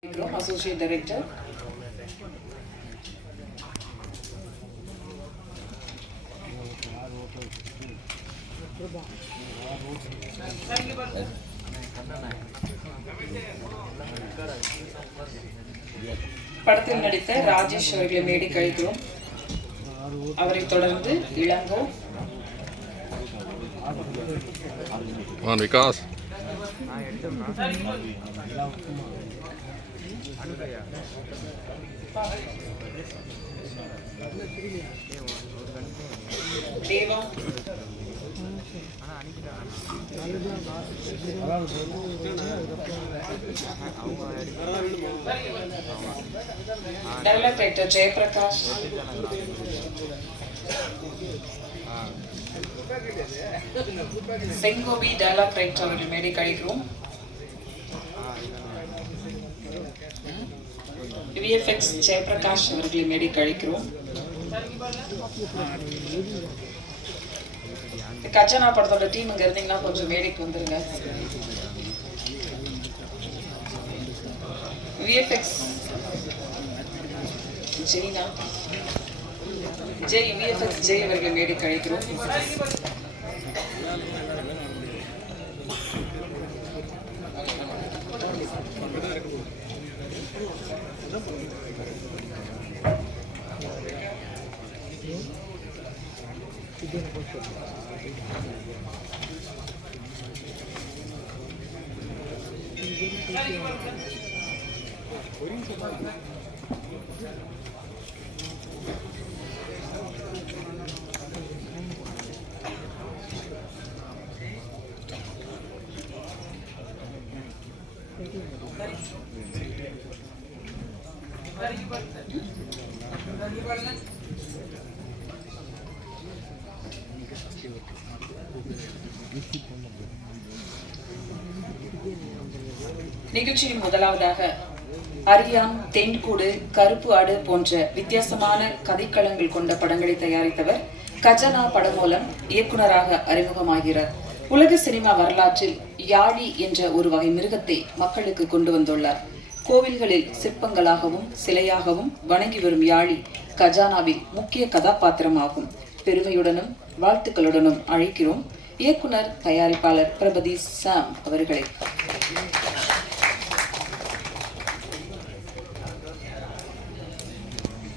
Associate Director. படத்தில் நடித்த ராஜேஷ் அவர்களை மேடை கழிக்கிறோம். அவரை தொடர்ந்து Ilango, Vikas, Deva, develop writer Jayaprakash, Sengopi dialogue writer அவர்கள் மேடை கழிக்கிறோம். விஎஃப்எக்ஸ் ஜெயபிரகாஷ் அவர்களை மேடை கழிக்கிறோம். கஜானா படத்தோட டீம் இங்க இருந்தீங்கன்னா கொஞ்சம் மேடைக்கு வந்துருங்க. விஎஃப்எக்ஸ் ஜெய்னா விஎஃப்எக்ஸ் ஜெய் அவர்கள் மேடை கழிக்கிறோம். நிகழ்ச்சியின் முதலாவதாக அரியான், தென்கூடு, கருப்பு ஆடு போன்ற வித்தியாசமான கதைக்களங்கள் கொண்ட படங்களை தயாரித்தவர் கஜானா படம் மூலம் இயக்குனராக அறிமுகமாகிறார். உலக சினிமா வரலாற்றில் யாழி என்ற ஒரு வகை மிருகத்தை மக்களுக்கு கொண்டு வந்துள்ளார். கோவில்களில் சிற்பங்களாகவும் சிலையாகவும் வணங்கி வரும் யாழி கஜானாவில் முக்கிய கதாபாத்திரமாகும். பெருமையுடனும் வாழ்த்துக்களுடனும் அழைக்கிறோம் இயக்குனர் தயாரிப்பாளர் பிரபதி சாம் அவர்களை.